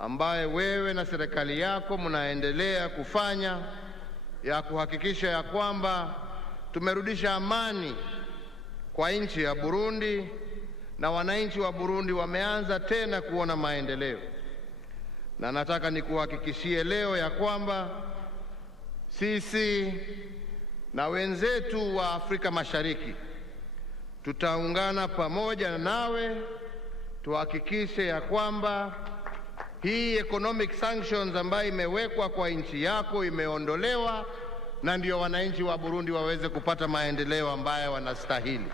ambaye wewe na serikali yako mnaendelea kufanya ya kuhakikisha ya kwamba tumerudisha amani kwa nchi ya Burundi na wananchi wa Burundi wameanza tena kuona maendeleo. Na nataka nikuhakikishie leo ya kwamba sisi na wenzetu wa Afrika Mashariki tutaungana pamoja nawe tuhakikishe ya kwamba hii economic sanctions ambayo imewekwa kwa nchi yako imeondolewa na ndio wananchi wa Burundi waweze kupata maendeleo ambayo wanastahili.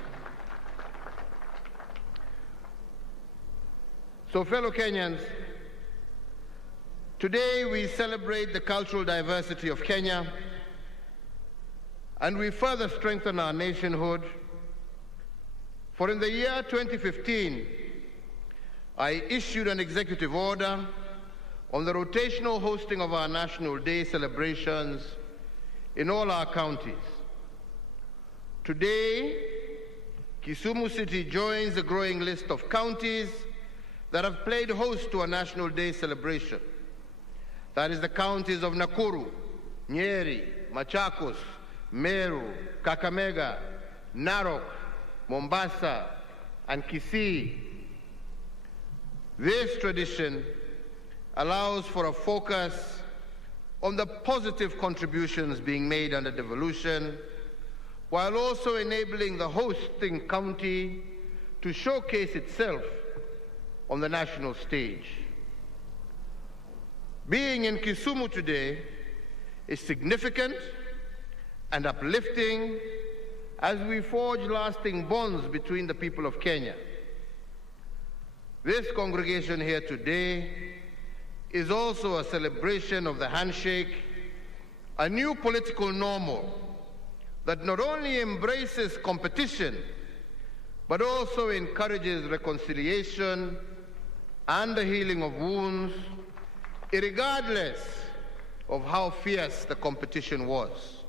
So fellow Kenyans, today we celebrate the cultural diversity of Kenya and we further strengthen our nationhood. For in the year 2015, I issued an executive order on the rotational hosting of our National Day celebrations in all our counties. Today, Kisumu City joins the growing list of counties that have played host to a National Day celebration. That is the counties of Nakuru, Nyeri, Machakos, Meru, Kakamega, Narok, Mombasa, and Kisii. This tradition allows for a focus on the positive contributions being made under devolution, while also enabling the hosting county to showcase itself on the national stage. Being in Kisumu today is significant and uplifting as we forge lasting bonds between the people of Kenya. This congregation here today is also a celebration of the handshake, a new political normal that not only embraces competition, but also encourages reconciliation and the healing of wounds, irregardless of how fierce the competition was.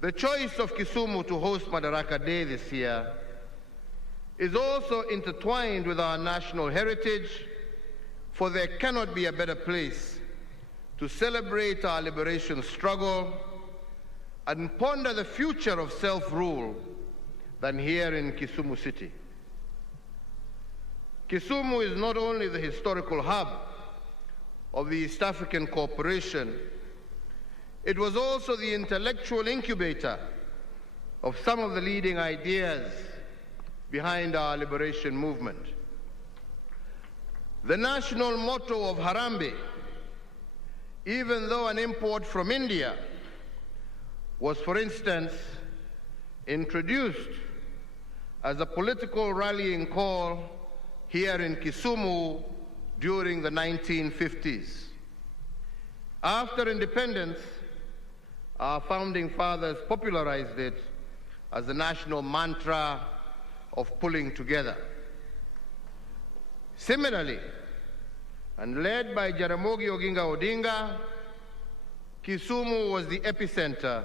The choice of Kisumu to host Madaraka Day this year is also intertwined with our national heritage, for there cannot be a better place to celebrate our liberation struggle and ponder the future of self-rule than here in Kisumu City. Kisumu is not only the historical hub of the East African Cooperation, it was also the intellectual incubator of some of the leading ideas behind our liberation movement. The national motto of Harambe, even though an import from India, was, for instance, introduced as a political rallying call here in Kisumu during the 1950s. After independence, our founding fathers popularized it as the national mantra of pulling together. Similarly, and led by Jaramogi Oginga Odinga, Kisumu was the epicenter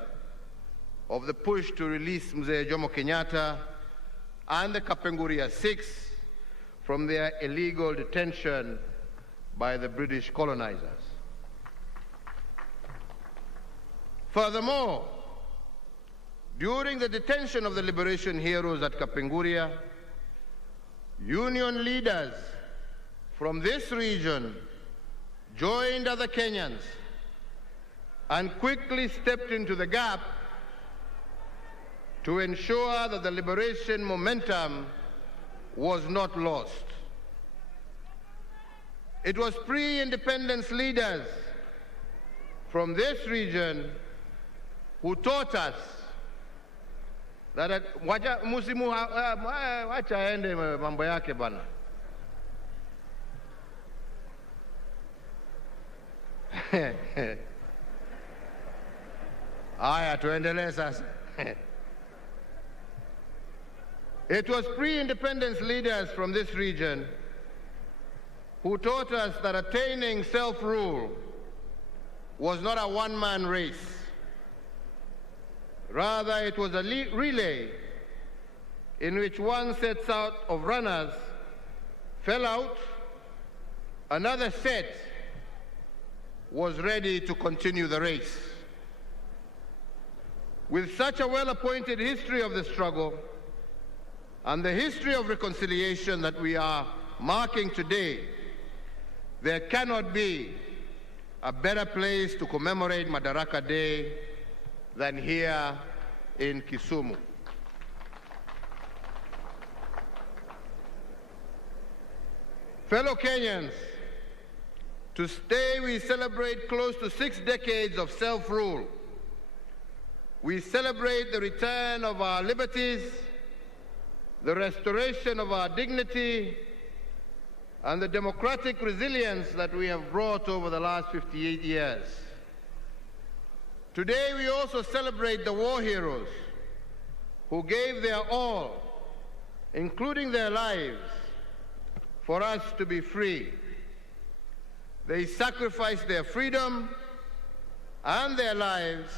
of the push to release Mzee Jomo Kenyatta and the Kapenguria Six from their illegal detention by the British colonizers. Furthermore, during the detention of the liberation heroes at Kapenguria, union leaders from this region joined other Kenyans and quickly stepped into the gap to ensure that the liberation momentum was not lost. It was pre-independence leaders from this region who taught us that wacha aende mambo yake bana. Aya, tuendelee sasa. It was pre-independence leaders from this region who taught us that attaining self-rule was not a one-man race. Rather, it was a relay in which one set out of runners fell out, Another set was ready to continue the race. With such a well-appointed history of the struggle and the history of reconciliation that we are marking today, there cannot be a better place to commemorate Madaraka Day than here in Kisumu. Fellow Kenyans, today we celebrate close to 6 decades of self-rule. We celebrate the return of our liberties, the restoration of our dignity, and the democratic resilience that we have brought over the last 58 years. Today we also celebrate the war heroes who gave their all, including their lives, for us to be free. They sacrificed their freedom and their lives,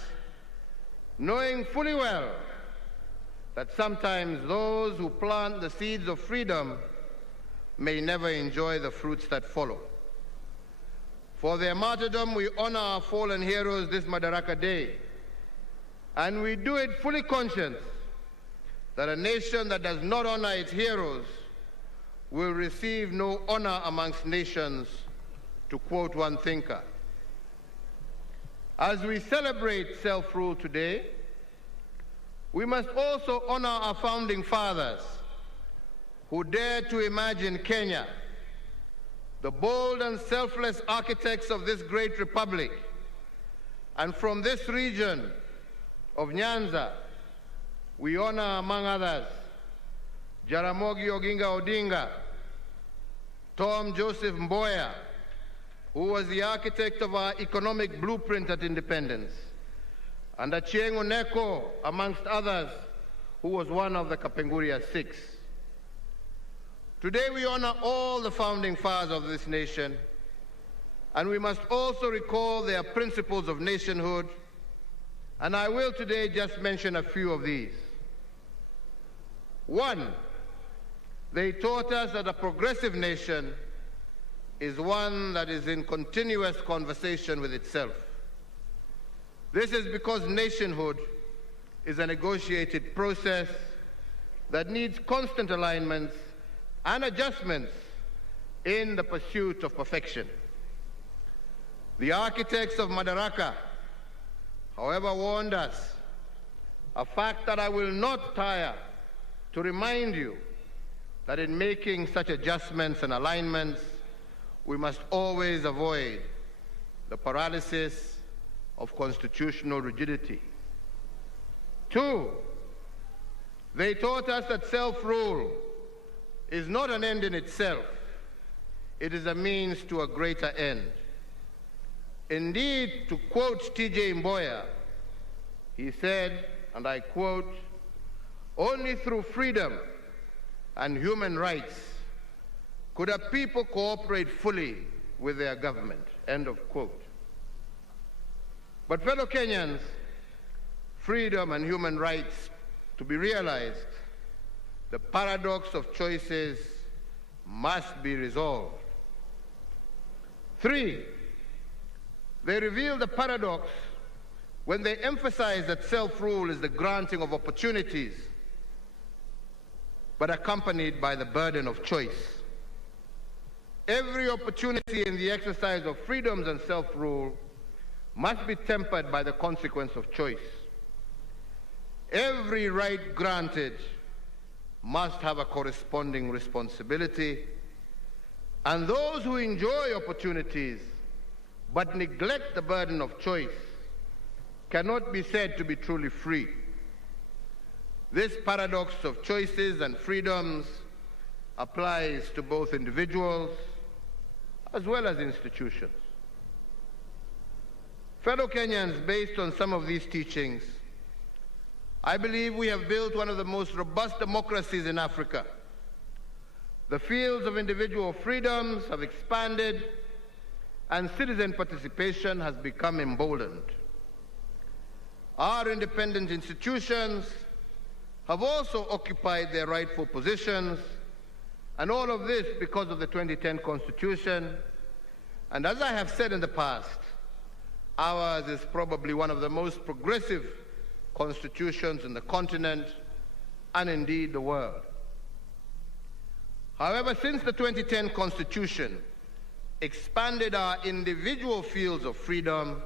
knowing fully well that sometimes those who plant the seeds of freedom may never enjoy the fruits that follow. For their martyrdom, we honor our fallen heroes this Madaraka Day, and we do it fully conscious that a nation that does not honor its heroes will receive no honor amongst nations, to quote one thinker. As we celebrate self-rule today, we must also honor our founding fathers who dared to imagine Kenya, the bold and selfless architects of this great republic. And from this region of Nyanza, we honor, among others, Jaramogi Oginga Odinga, Tom Joseph Mboya, who was the architect of our economic blueprint at independence, and Achieng' Oneko, amongst others, who was one of the Kapenguria Six. Today we honor all the founding fathers of this nation, and we must also recall their principles of nationhood, and I will today just mention a few of these. One, they taught us that a progressive nation is one that is in continuous conversation with itself. This is because nationhood is a negotiated process that needs constant alignments and adjustments in the pursuit of perfection. The architects of Madaraka, however, warned us, a fact that I will not tire to remind you, that in making such adjustments and alignments, we must always avoid the paralysis of constitutional rigidity. Two, they taught us that self-rule is not an end in itself. It is a means to a greater end. Indeed, to quote T.J. Mboya, he said, and I quote, "Only through freedom and human rights could a people cooperate fully with their government," end of quote. But fellow Kenyans, freedom and human rights to be realized, the paradox of choices must be resolved. Three, they reveal the paradox when they emphasize that self-rule is the granting of opportunities, but accompanied by the burden of choice. Every opportunity in the exercise of freedoms and self-rule must be tempered by the consequence of choice. Every right granted must have a corresponding responsibility, and those who enjoy opportunities but neglect the burden of choice cannot be said to be truly free. This paradox of choices and freedoms applies to both individuals as well as institutions. Fellow Kenyans, based on some of these teachings, I believe we have built one of the most robust democracies in Africa. The fields of individual freedoms have expanded, and citizen participation has become emboldened. Our independent institutions have also occupied their rightful positions, and all of this because of the 2010 Constitution And as I have said in the past, ours is probably one of the most progressive constitutions in the continent and indeed the world. However, since the 2010 Constitution expanded our individual fields of freedom,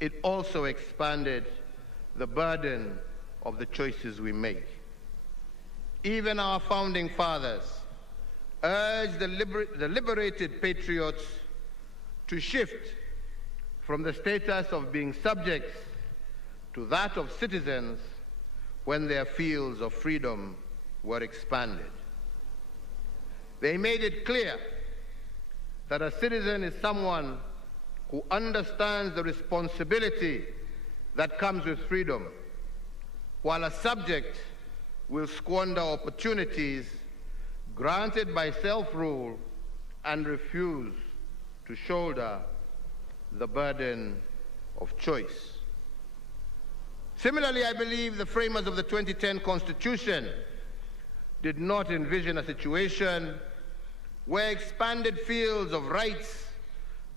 it also expanded the burden of the choices we make. Even our founding fathers urged the liberated patriots to shift from the status of being subjects to that of citizens when their fields of freedom were expanded. They made it clear that a citizen is someone who understands the responsibility that comes with freedom, while a subject will squander opportunities granted by self-rule and refuse to shoulder the burden of choice. Similarly, I believe the framers of the 2010 Constitution did not envision a situation where expanded fields of rights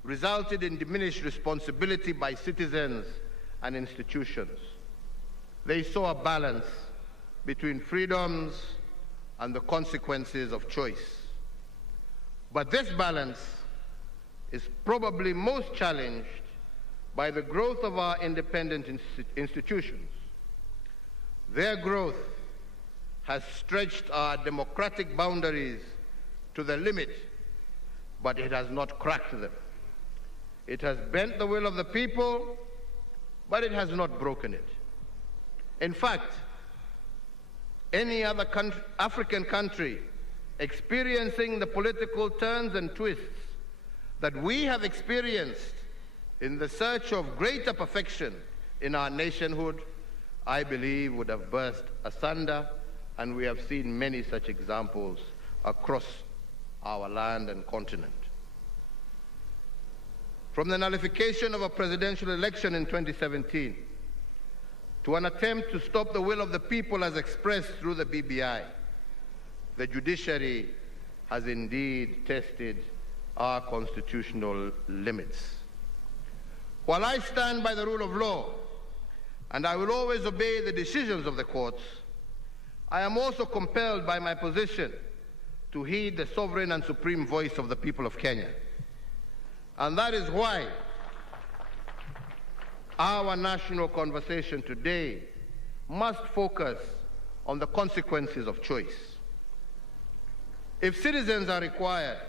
resulted in diminished responsibility by citizens and institutions. They saw a balance between freedoms and the consequences of choice. But this balance is probably most challenged by the growth of our independent institutions. Their growth has stretched our democratic boundaries to the limit, but it has not cracked them. It has bent the will of the people, but it has not broken it. In fact, any other African country experiencing the political turns and twists that we have experienced in the search of greater perfection in our nationhood, I believe would have burst asunder, and we have seen many such examples across our land and continent. From the nullification of a presidential election in 2017 to an attempt to stop the will of the people as expressed through the BBI, the judiciary has indeed tested our constitutional limits. While I stand by the rule of law, and I will always obey the decisions of the courts, I am also compelled by my position to heed the sovereign and supreme voice of the people of Kenya. And that is why our national conversation today must focus on the consequences of choice. If citizens are required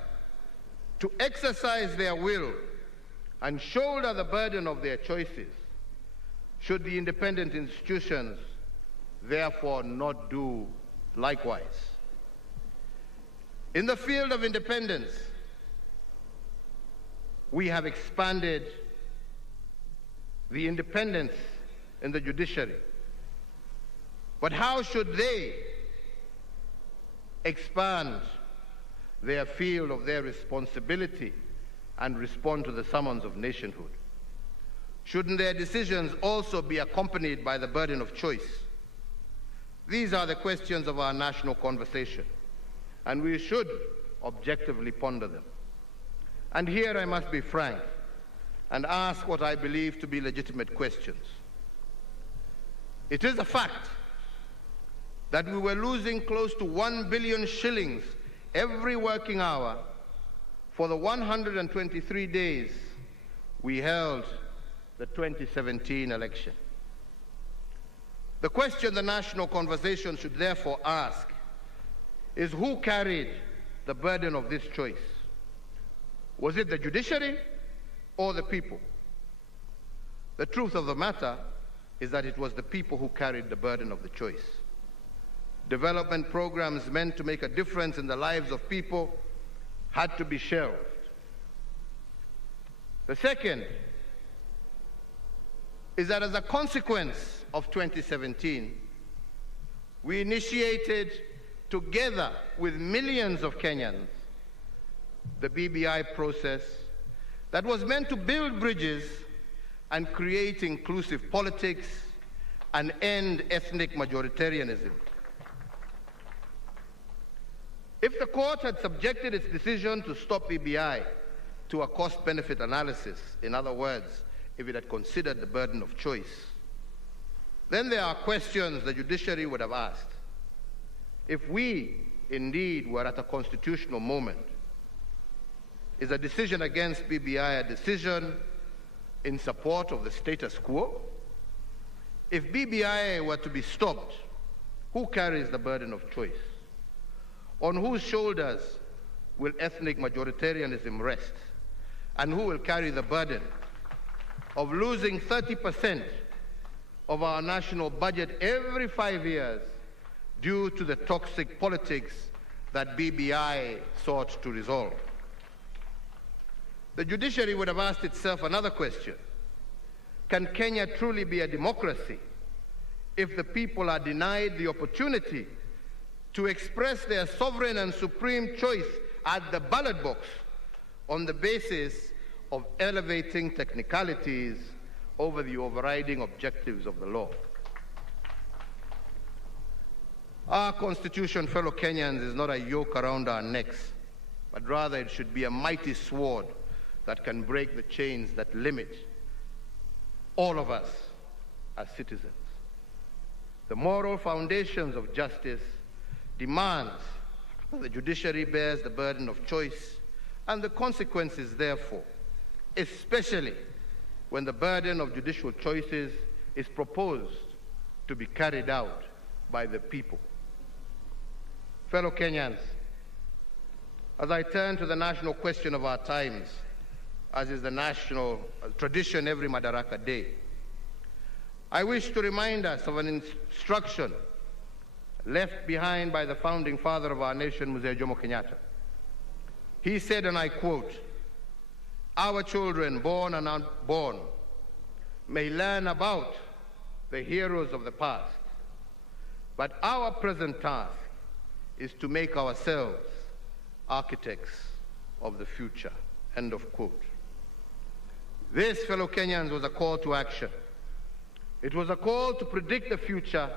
to exercise their will and shoulder the burden of their choices, should the independent institutions therefore not do likewise? In the field of independence, we have expanded the independence in the judiciary. But how should they expand their field of their responsibility and respond to the summons of nationhood? Shouldn't their decisions also be accompanied by the burden of choice? These are the questions of our national conversation, and we should objectively ponder them. And here I must be frank and ask what I believe to be legitimate questions. It is a fact that we were losing close to 1 billion shillings every working hour for the 123 days we held the 2017 election. The question the national conversation should therefore ask is who carried the burden of this choice? Was it the judiciary or the people? The truth of the matter is that it was the people who carried the burden of the choice. Development programs meant to make a difference in the lives of people had to be shelved. The second is that as a consequence of 2017, we initiated, together with millions of Kenyans, the BBI process that was meant to build bridges and create inclusive politics and end ethnic majoritarianism. If the court had subjected its decision to stop BBI to a cost-benefit analysis, in other words, if it had considered the burden of choice, then there are questions the judiciary would have asked. If we indeed were at a constitutional moment, is a decision against BBI a decision in support of the status quo? If BBI were to be stopped, who carries the burden of choice? On whose shoulders will ethnic majoritarianism rest? And who will carry the burden of losing 30% of our national budget every 5 years due to the toxic politics that BBI sought to resolve? The judiciary would have asked itself another question. Can Kenya truly be a democracy if the people are denied the opportunity to express their sovereign and supreme choice at the ballot box on the basis of elevating technicalities over the overriding objectives of the law? Our Constitution, fellow Kenyans, is not a yoke around our necks, but rather it should be a mighty sword that can break the chains that limit all of us as citizens. The moral foundations of justice demands that the judiciary bears the burden of choice and the consequences, therefore, especially when the burden of judicial choices is proposed to be carried out by the people. Fellow Kenyans, as I turn to the national question of our times, as is the national tradition every Madaraka Day, I wish to remind us of an instruction left behind by the founding father of our nation, Mzee Jomo Kenyatta. He said, and I quote, "Our children, born and unborn, may learn about the heroes of the past, but our present task is to make ourselves architects of the future." End of quote. This, fellow Kenyans, was a call to action. It was a call to predict the future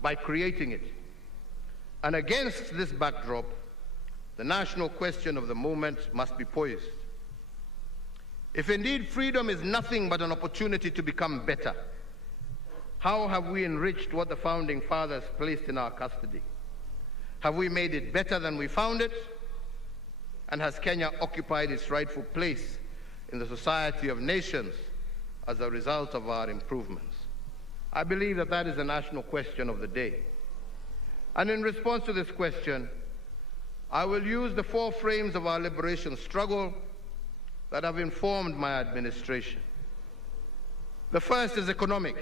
by creating it. And against this backdrop, the national question of the moment must be poised. If indeed freedom is nothing but an opportunity to become better, how have we enriched what the founding fathers placed in our custody? Have we made it better than we found it? And has Kenya occupied its rightful place in the society of nations as a result of our improvements? I believe that that is the national question of the day. And in response to this question, I will use the 4 frames of our liberation struggle that have informed my administration. The first is economic.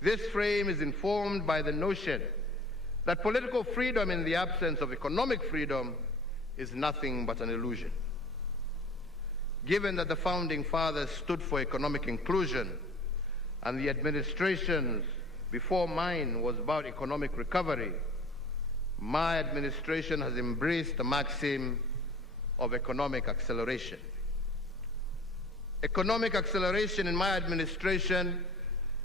This frame is informed by the notion that political freedom in the absence of economic freedom is nothing but an illusion. Given that the founding fathers stood for economic inclusion and the administrations before mine was about economic recovery, my administration has embraced the maxim of economic acceleration. Economic acceleration in my administration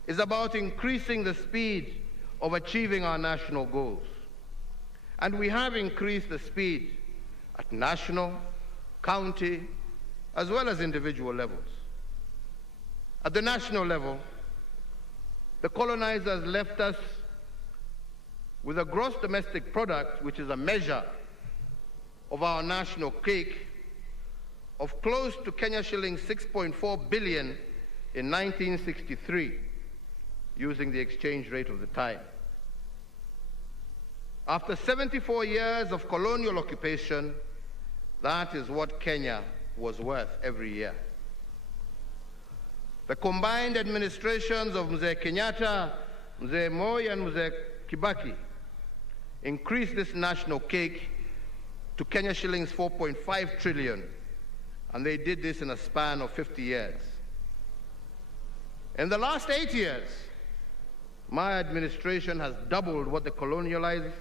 is about increasing the speed of achieving our national goals. And we have increased the speed at national, county, as well as individual levels. At the national level, the colonizers left us with a gross domestic product, which is a measure of our national cake, of close to Kenya shillings 6.4 billion in 1963, using the exchange rate of the time. After 74 years of colonial occupation, that is what Kenya was worth every year. The combined administrations of Mzee Kenyatta, Mzee Moi, and Mzee Kibaki increased this national cake to Kenya shillings 4.5 trillion, and they did this in a span of 50 years. In the last 8 years, my administration has doubled what the colonizers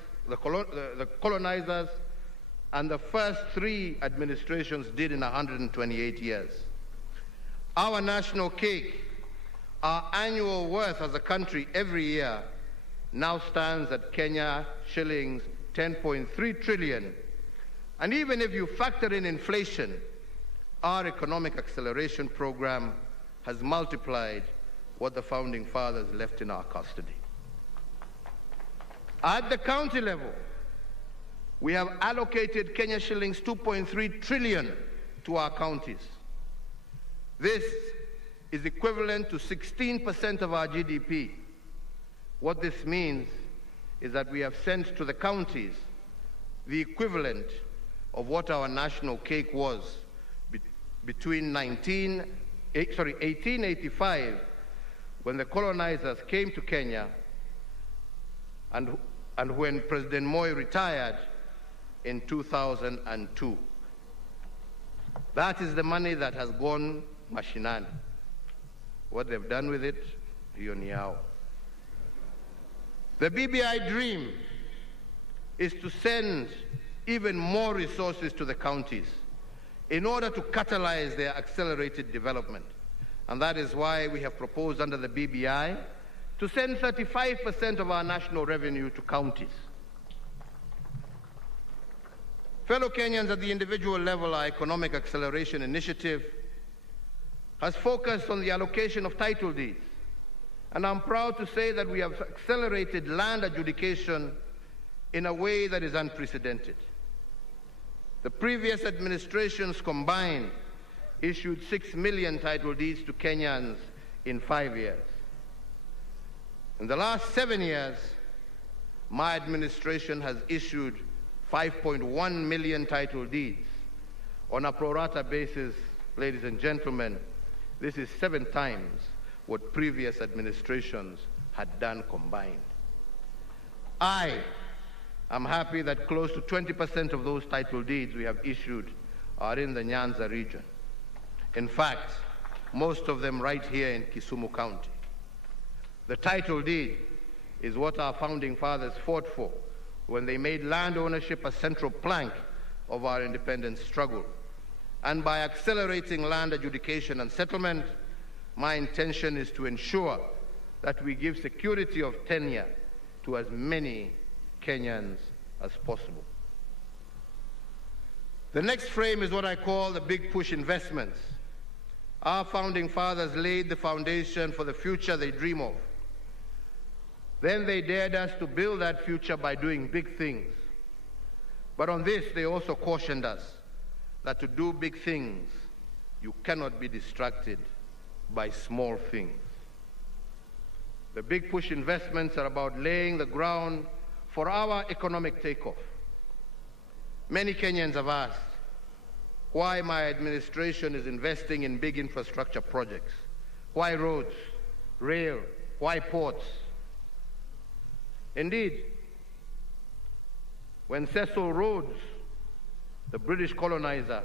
and the first 3 administrations did in 128 years. Our national cake, our annual worth as a country every year, now stands at Kenya shillings 10.3 trillion. And even if you factor in inflation, our economic acceleration program has multiplied what the Founding Fathers left in our custody. At the county level, we have allocated Kenya shillings 2.3 trillion to our counties. This is equivalent to 16% of our GDP. What this means is that we have sent to the counties the equivalent of what our national cake was between 1885, when the colonizers came to Kenya, and when President Moi retired in 2002. That is the money that has gone mashinani. What they've done with it, hiyo ni yao. The BBI dream is to send even more resources to the counties in order to catalyze their accelerated development. And that is why we have proposed under the BBI to send 35% of our national revenue to counties. Fellow Kenyans, at the individual level, our economic acceleration initiative has focused on the allocation of title deeds. And I'm proud to say that we have accelerated land adjudication in a way that is unprecedented. The previous administrations combined issued 6 million title deeds to Kenyans in 5 years. In the last 7 years, my administration has issued 5.1 million title deeds. On a pro rata basis, ladies and gentlemen, this is 7 times what previous administrations had done combined. I am happy that close to 20% of those title deeds we have issued are in the Nyanza region. In fact, most of them right here in Kisumu County. The title deed is what our founding fathers fought for when they made land ownership a central plank of our independence struggle. And by accelerating land adjudication and settlement, my intention is to ensure that we give security of tenure to as many Kenyans as possible. The next frame is what I call the big push investments. Our founding fathers laid the foundation for the future they dream of. Then they dared us to build that future by doing big things. But on this, they also cautioned us that to do big things, you cannot be distracted by small things. The big push investments are about laying the ground for our economic takeoff. Many Kenyans have asked why my administration is investing in big infrastructure projects. Why roads, rail, why ports? Indeed, when Cecil Rhodes, the British colonizer,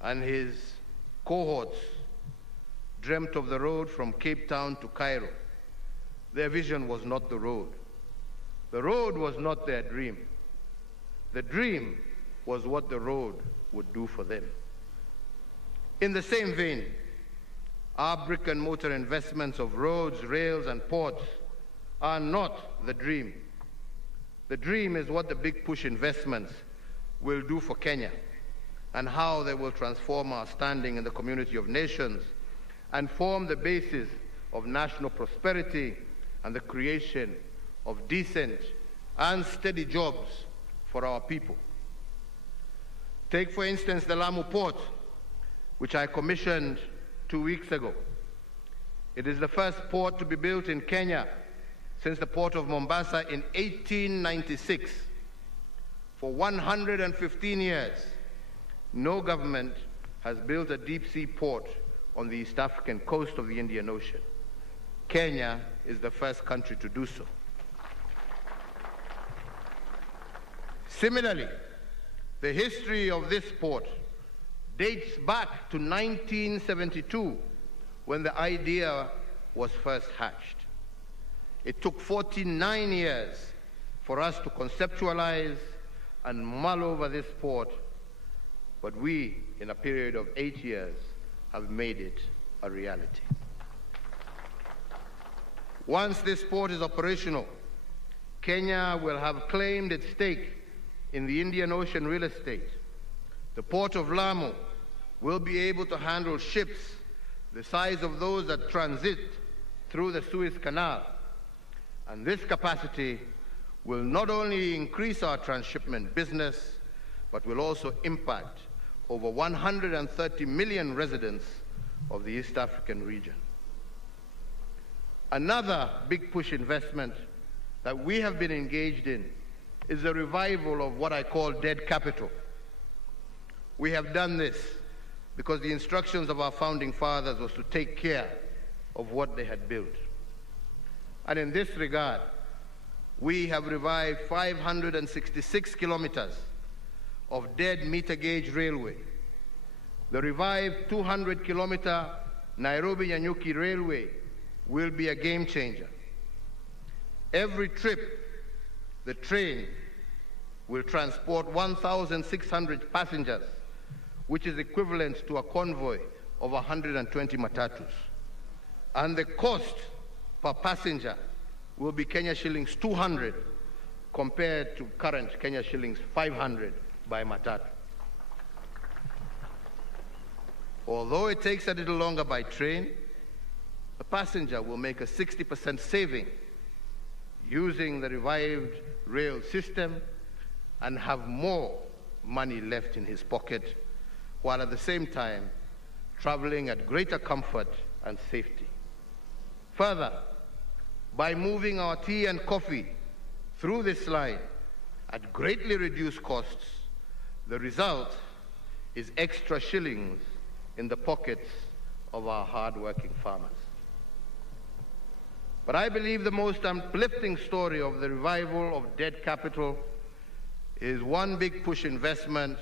and his cohorts dreamt of the road from Cape Town to Cairo, their vision was not the road. The road was not their dream. The dream was what the road would do for them. In the same vein, our brick and mortar investments of roads, rails, and ports are not the dream. The dream is what the big push investments will do for Kenya and how they will transform our standing in the community of nations and form the basis of national prosperity and the creation of decent and steady jobs for our people. Take, for instance, the Lamu Port, which I commissioned 2 weeks ago. It is the first port to be built in Kenya since the port of Mombasa in 1896. For 115 years, no government has built a deep-sea port on the East African coast of the Indian Ocean. Kenya is the first country to do so. Similarly, the history of this port dates back to 1972, when the idea was first hatched. It took 49 years for us to conceptualize and mull over this port, but we, in a period of 8 years, have made it a reality. Once this port is operational, Kenya will have claimed its stake in the Indian Ocean real estate. The port of Lamu will be able to handle ships the size of those that transit through the Suez Canal. And this capacity will not only increase our transshipment business, but will also impact over 130 million residents of the East African region. Another big push investment that we have been engaged in is the revival of what I call dead capital. We have done this because the instructions of our founding fathers was to take care of what they had built. And in this regard, we have revived 566 kilometers of dead meter gauge railway. The revived 200-kilometer Nairobi-Nyanyuki railway will be a game changer. Every trip, the train will transport 1,600 passengers, which is equivalent to a convoy of 120 matatus. And the cost per passenger will be Kenya shillings 200 compared to current Kenya shillings 500 by matatu. Although it takes a little longer by train, the passenger will make a 60% saving using the revived rail system and have more money left in his pocket, while at the same time traveling at greater comfort and safety. Further, by moving our tea and coffee through this line at greatly reduced costs, the result is extra shillings in the pockets of our hard-working farmers. But I believe the most uplifting story of the revival of dead capital is one big push investment,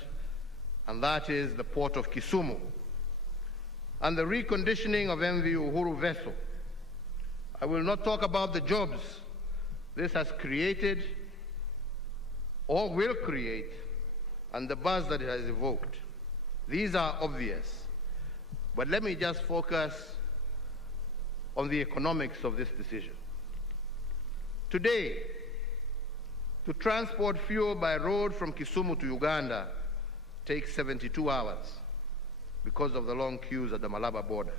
and that is the port of Kisumu and the reconditioning of MV Uhuru vessel. I will not talk about the jobs this has created or will create and the buzz that it has evoked. These are obvious. But let me just focus on the economics of this decision. Today, to transport fuel by road from Kisumu to Uganda takes 72 hours because of the long queues at the Malaba border.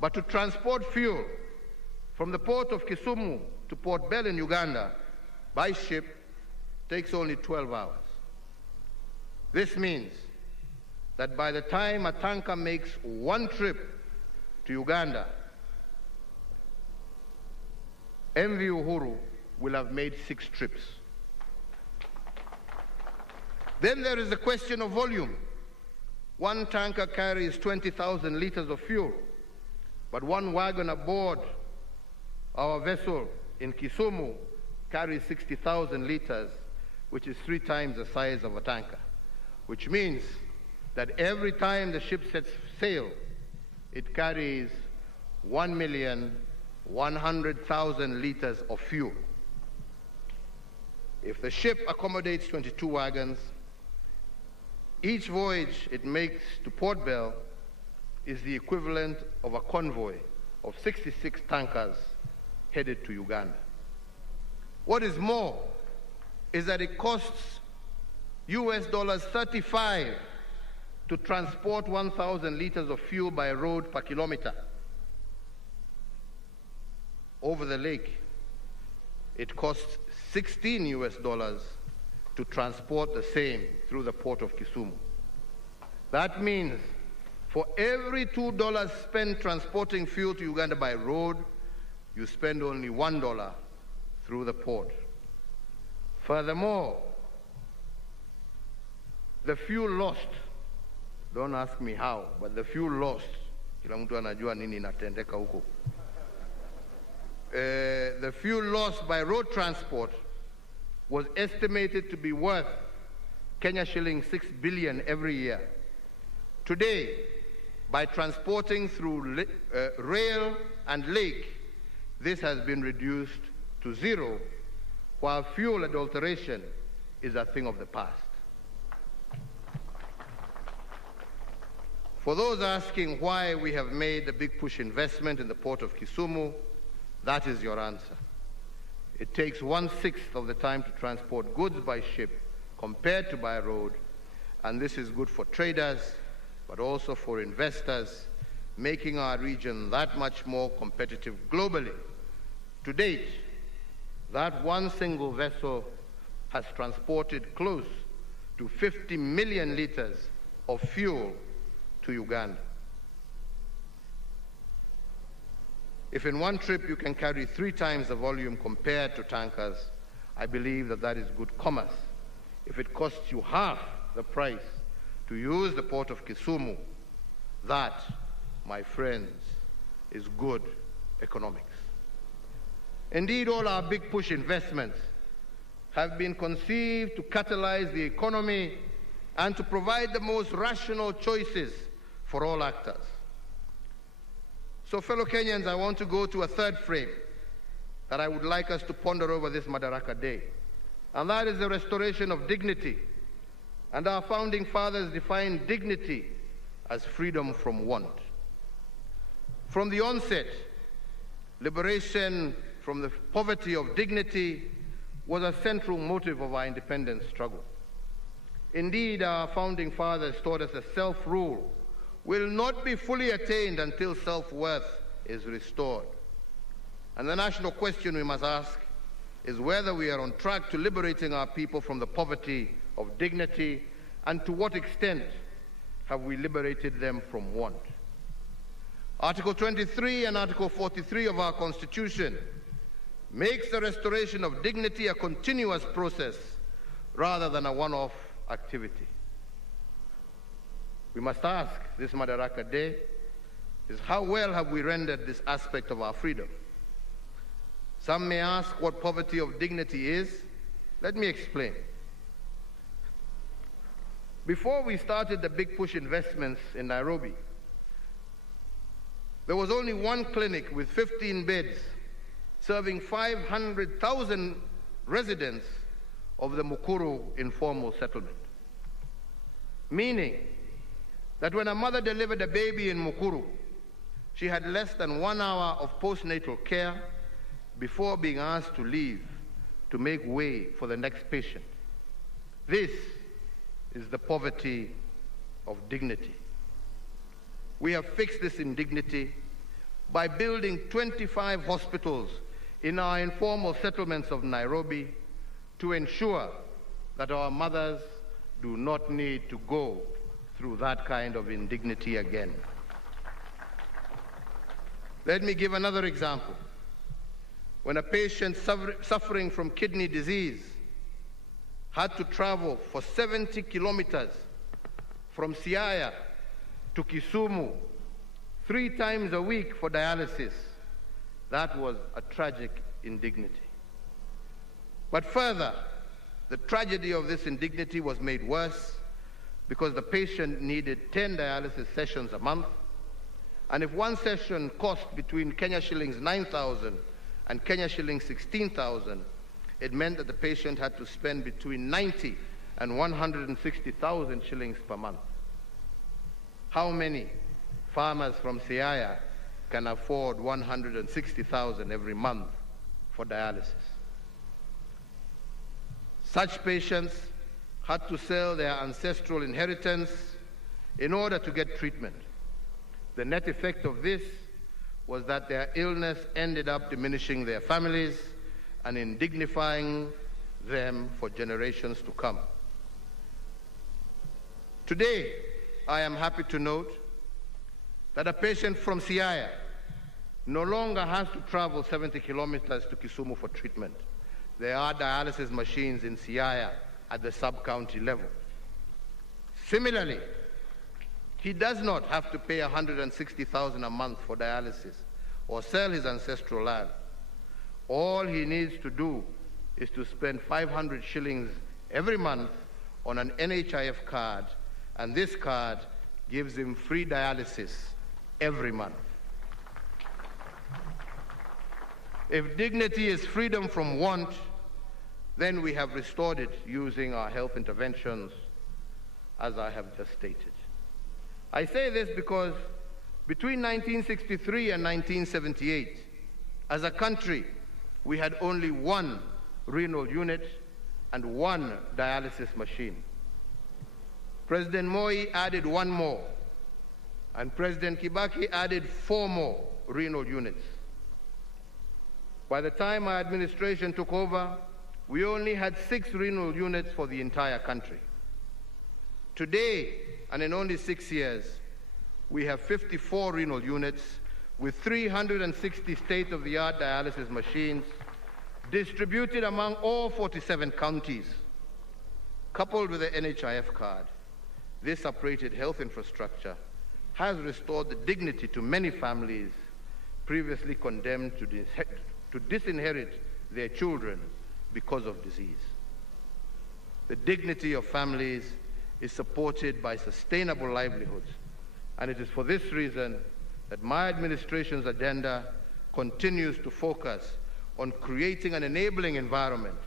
But to transport fuel from the port of Kisumu to Port Bell in Uganda by ship takes only 12 hours. This means that by the time a tanker makes one trip to Uganda, MV Uhuru will have made 6 trips. Then there is the question of volume. One tanker carries 20,000 liters of fuel, but one wagon aboard our vessel in Kisumu carries 60,000 liters, which is 3 times the size of a tanker, which means that every time the ship sets sail, it carries 1,100,000 liters of fuel. If the ship accommodates 22 wagons, each voyage it makes to Port Bell is the equivalent of a convoy of 66 tankers headed to Uganda. What is more is that it costs $35 to transport 1,000 liters of fuel by road per kilometer. Over the lake, it costs $16 to transport the same through the port of Kisumu. That means for every $2 spent transporting fuel to Uganda by road, you spend only $1 through the port. Furthermore, the fuel lost, don't ask me how, but the fuel lost, kila mtu anajua nini inatendeka huko. The fuel lost by road transport was estimated to be worth Kenya shillings 6 billion every year. Today, by transporting through rail and lake, this has been reduced to 0, while fuel adulteration is a thing of the past. For those asking why we have made a big push investment in the port of Kisumu, that is your answer. It takes 1/6 of the time to transport goods by ship compared to by road, and this is good for traders, but also for investors, making our region that much more competitive globally. To date, that one single vessel has transported close to 50 million liters of fuel to Uganda. If in one trip you can carry 3 times the volume compared to tankers, I believe that that is good commerce. If it costs you half the price to use the port of Kisumu, that, my friends, is good economics. Indeed, all our big push investments have been conceived to catalyze the economy and to provide the most rational choices for all actors. So, fellow Kenyans, I want to go to a third frame that I would like us to ponder over this Madaraka Day, and that is the restoration of dignity. And our founding fathers defined dignity as freedom from want. From the onset, liberation from the poverty of dignity was a central motive of our independence struggle. Indeed, our founding fathers taught us that self-rule will not be fully attained until self-worth is restored. And the national question we must ask is whether we are on track to liberating our people from the poverty of dignity, and to what extent have we liberated them from want. Article 23 and Article 43 of our Constitution makes the restoration of dignity a continuous process rather than a one-off activity. We must ask this Madaraka Day is how well have we rendered this aspect of our freedom? Some may ask what poverty of dignity is. Let me explain. Before we started the big push investments in Nairobi, there was only one clinic with 15 beds serving 500,000 residents of the Mukuru informal settlement. Meaning that when a mother delivered a baby in Mukuru, she had less than 1 hour of postnatal care before being asked to leave to make way for the next patient. This is the poverty of dignity. We have fixed this indignity by building 25 hospitals in our informal settlements of Nairobi to ensure that our mothers do not need to go through that kind of indignity again. Let me give another example. When a patient suffering from kidney disease had to travel for 70 kilometers from Siaya to Kisumu 3 times a week for dialysis, that was a tragic indignity. But further, the tragedy of this indignity was made worse because the patient needed 10 dialysis sessions a month, and if one session cost between Kenya shillings 9,000 and Kenya shillings 16,000, it meant that the patient had to spend between 90 and 160,000 shillings per month. How many farmers from Siaya can afford 160,000 every month for dialysis? Such patients had to sell their ancestral inheritance in order to get treatment. The net effect of this was that their illness ended up diminishing their families and indignifying them for generations to come. Today, I am happy to note that a patient from Siaya no longer has to travel 70 kilometers to Kisumu for treatment. There are dialysis machines in Siaya at the sub-county level. Similarly, he does not have to pay 160,000 a month for dialysis or sell his ancestral land. All he needs to do is to spend 500 shillings every month on an NHIF card, and this card gives him free dialysis every month. If dignity is freedom from want, then we have restored it using our health interventions, as I have just stated. I say this because between 1963 and 1978, as a country, we had only 1 renal unit and 1 dialysis machine. President Moi added 1 more and President Kibaki added 4 more renal units. By the time our administration took over, we only had 6 renal units for the entire country. Today, and in only 6 years, we have 54 renal units with 360 state-of-the-art dialysis machines distributed among all 47 counties. Coupled with the NHIF card, this upgraded health infrastructure has restored the dignity to many families previously condemned to disinherit their children because of disease. The dignity of families is supported by sustainable livelihoods, and it is for this reason that my administration's agenda continues to focus on creating an enabling environment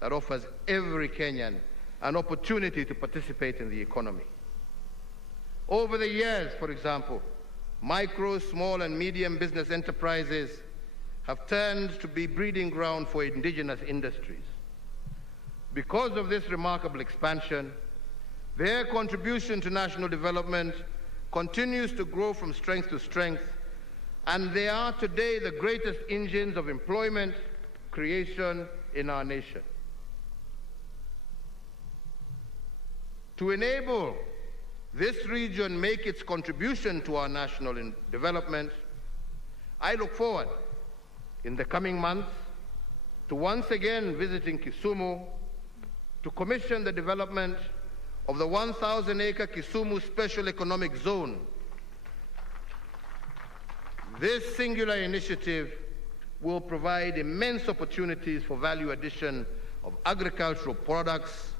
that offers every Kenyan an opportunity to participate in the economy. Over the years, for example, micro, small, and medium business enterprises have turned to be breeding ground for indigenous industries. Because of this remarkable expansion, their contribution to national development continues to grow from strength to strength, and they are today the greatest engines of employment creation in our nation. To enable this region make its contribution to our national development, I look forward in the coming months to once again visiting Kisumu to commission the development of the 1,000-acre Kisumu Special Economic Zone. This singular initiative will provide immense opportunities for value addition of agricultural products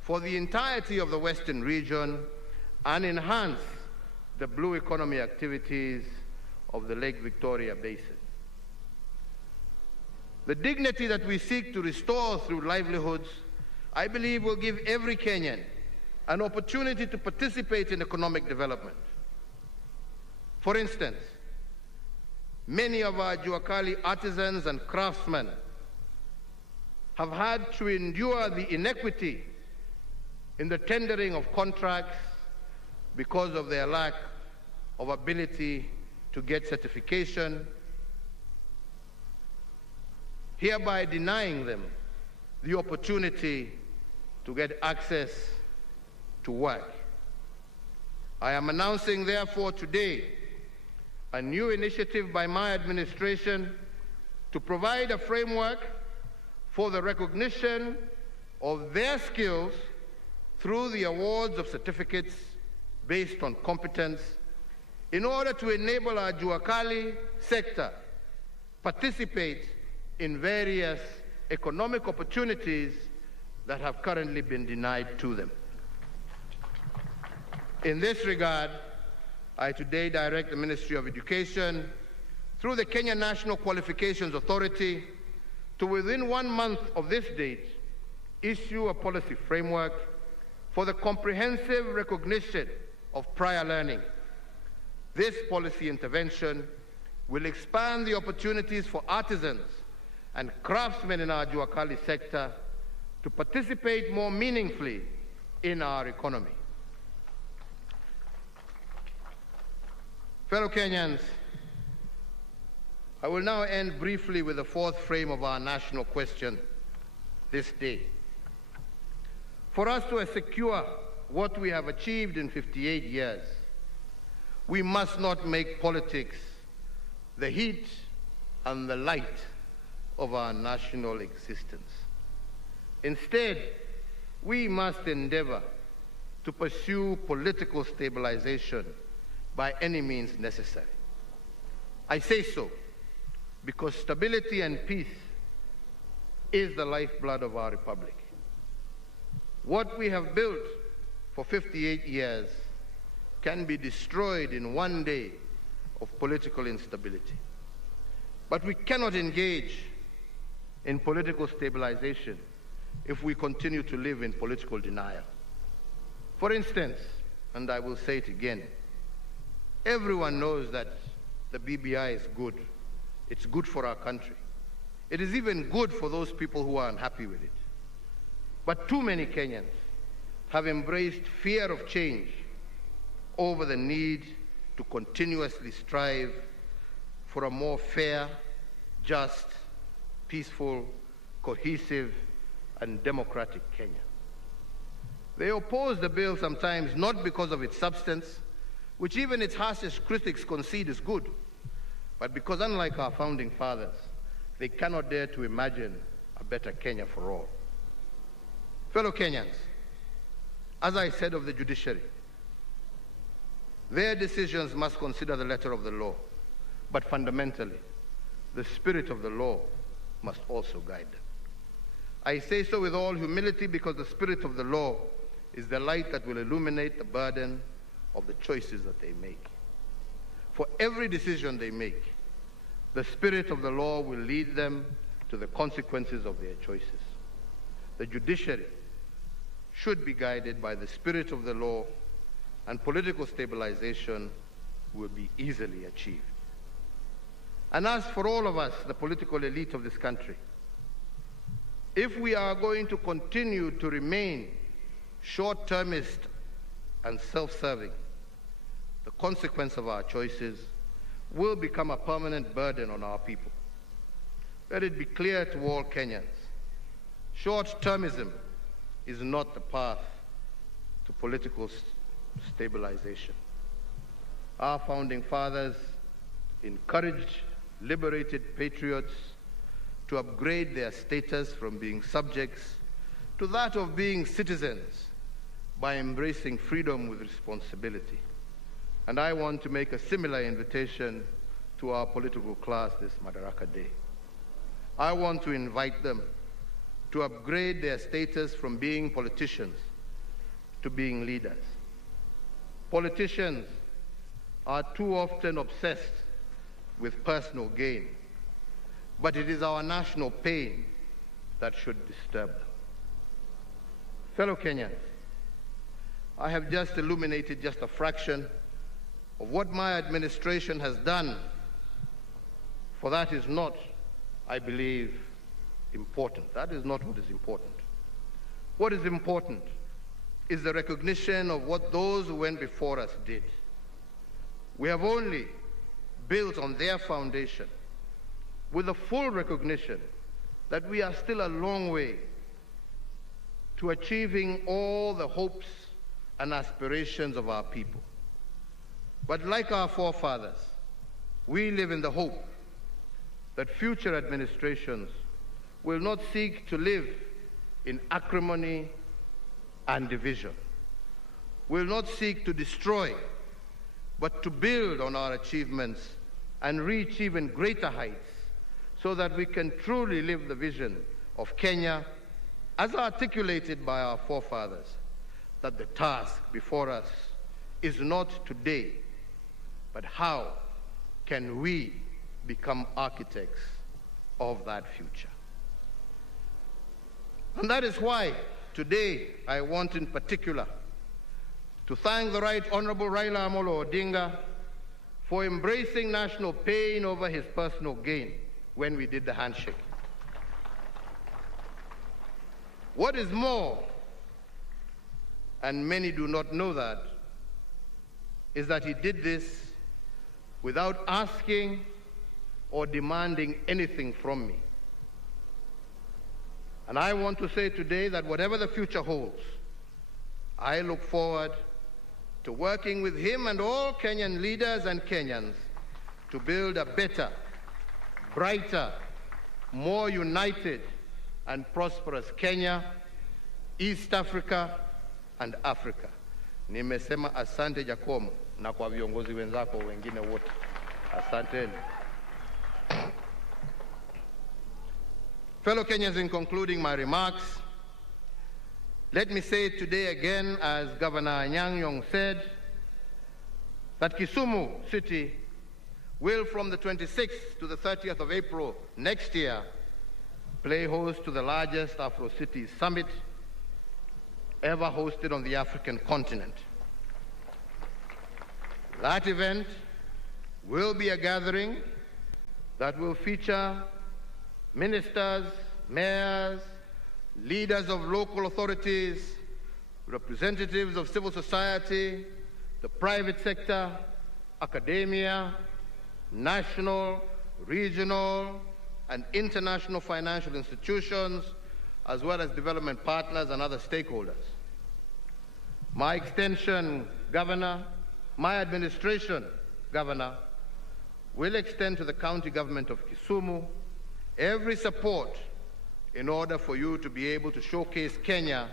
for the entirety of the Western region and enhance the blue economy activities of the Lake Victoria Basin. The dignity that we seek to restore through livelihoods, I believe, will give every Kenyan an opportunity to participate in economic development. For instance, many of our Juakali artisans and craftsmen have had to endure the inequity in the tendering of contracts because of their lack of ability to get certification, hereby denying them the opportunity to get access to work. I am announcing, therefore, today a new initiative by my administration to provide a framework for the recognition of their skills through the awards of certificates based on competence in order to enable our Juakali sector participate in various economic opportunities that have currently been denied to them. In this regard, I today direct the Ministry of Education through the Kenya National Qualifications Authority to, within 1 month of this date, issue a policy framework for the comprehensive recognition of prior learning. This policy intervention will expand the opportunities for artisans and craftsmen in our Juakali sector to participate more meaningfully in our economy. Fellow Kenyans, I will now end briefly with the 4th frame of our national question this day. For us to secure what we have achieved in 58 years, we must not make politics the heat and the light of our national existence. Instead, we must endeavor to pursue political stabilization by any means necessary. I say so because stability and peace is the lifeblood of our republic. What we have built for 58 years can be destroyed in 1 day of political instability. But we cannot engage in political stabilization if we continue to live in political denial. For instance, and I will say it again, everyone knows that the BBI is good. It's good for our country. It is even good for those people who are unhappy with it. But too many Kenyans have embraced fear of change over the need to continuously strive for a more fair, just, peaceful, cohesive, and democratic Kenya. They oppose the bill sometimes not because of its substance, which even its harshest critics concede is good, but because, unlike our founding fathers, they cannot dare to imagine a better Kenya for all. Fellow Kenyans, as I said of the judiciary, their decisions must consider the letter of the law, but fundamentally, the spirit of the law must also guide them. I say so with all humility because the spirit of the law is the light that will illuminate the burden of the choices that they make. For every decision they make, the spirit of the law will lead them to the consequences of their choices. The judiciary should be guided by the spirit of the law, and political stabilization will be easily achieved. And as for all of us, the political elite of this country, if we are going to continue to remain short-termist and self-serving, the consequence of our choices will become a permanent burden on our people. Let it be clear to all Kenyans, short-termism is not the path to political stabilization. Our founding fathers encouraged liberated patriots to upgrade their status from being subjects to that of being citizens by embracing freedom with responsibility. And I want to make a similar invitation to our political class this Madaraka Day. I want to invite them to upgrade their status from being politicians to being leaders. Politicians are too often obsessed with personal gain, but it is our national pain that should disturb them. Fellow Kenyans, I have just illuminated just a fraction of what my administration has done, for that is not, I believe, important. That is not what is important. What is important is the recognition of what those who went before us did. We have only built on their foundation with a full recognition that we are still a long way to achieving all the hopes and aspirations of our people. But like our forefathers, we live in the hope that future administrations will not seek to live in acrimony and division, will not seek to destroy, but to build on our achievements and reach even greater heights so that we can truly live the vision of Kenya as articulated by our forefathers, that the task before us is not today, but how can we become architects of that future. And that is why today I want in particular to thank the Right Honorable Raila Amolo Odinga for embracing national pain over his personal gain when we did the handshake. What is more, and many do not know that, is that he did this without asking or demanding anything from me. And I want to say today that whatever the future holds, I look forward to working with him and all Kenyan leaders and Kenyans to build a better, brighter, more united and prosperous Kenya, East Africa, and Africa. Nimesema asante Jacomo na kwa viongozi wenzako wengine wote. Asanteni. Fellow Kenyans, in concluding my remarks, let me say today again, as Governor Anyang' Nyong'o said, that Kisumu City will, from the 26th to the 30th of April next year, play host to the largest Afro Cities Summit ever hosted on the African continent. That event will be a gathering that will feature ministers, mayors, leaders of local authorities, representatives of civil society, the private sector, academia, national, regional, and international financial institutions, as well as development partners and other stakeholders. My extension, Governor, my administration, Governor, will extend to the county government of Kisumu every support in order for you to be able to showcase Kenya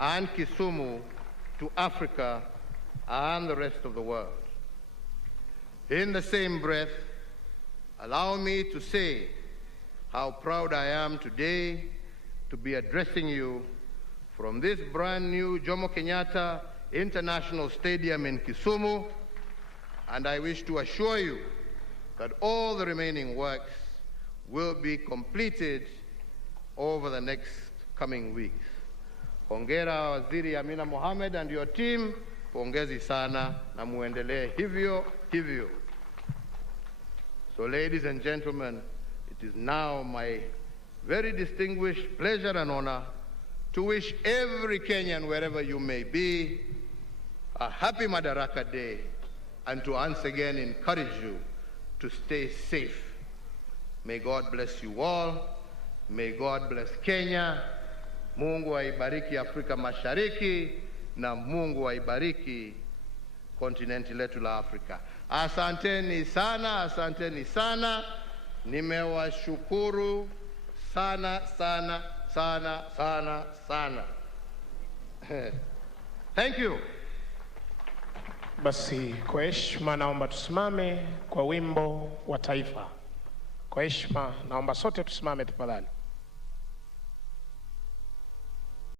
and Kisumu to Africa and the rest of the world. In the same breath, allow me to say how proud I am today to be addressing you from this brand new Jomo Kenyatta International Stadium in Kisumu, and I wish to assure you that all the remaining works will be completed over the next coming weeks. Hongera Waziri Amina Mohamed and your team, pongezi sana na muendelee hivyo hivyo. So ladies and gentlemen, it is now my very distinguished pleasure and honor to wish every Kenyan, wherever you may be, a happy Madaraka Day, and to once again encourage you to stay safe. May God bless you all. May God bless Kenya. Mungu aibariki Afrika Mashariki na Mungu aibariki kontinenti letu la Afrika. Asanteni sana, asanteni sana. Nimewashukuru sana sana sana sana sana. Thank you. Basi kwa heshima naomba tusimame kwa wimbo wa taifa. Kwa heshima naomba sote tusimame tafadhali.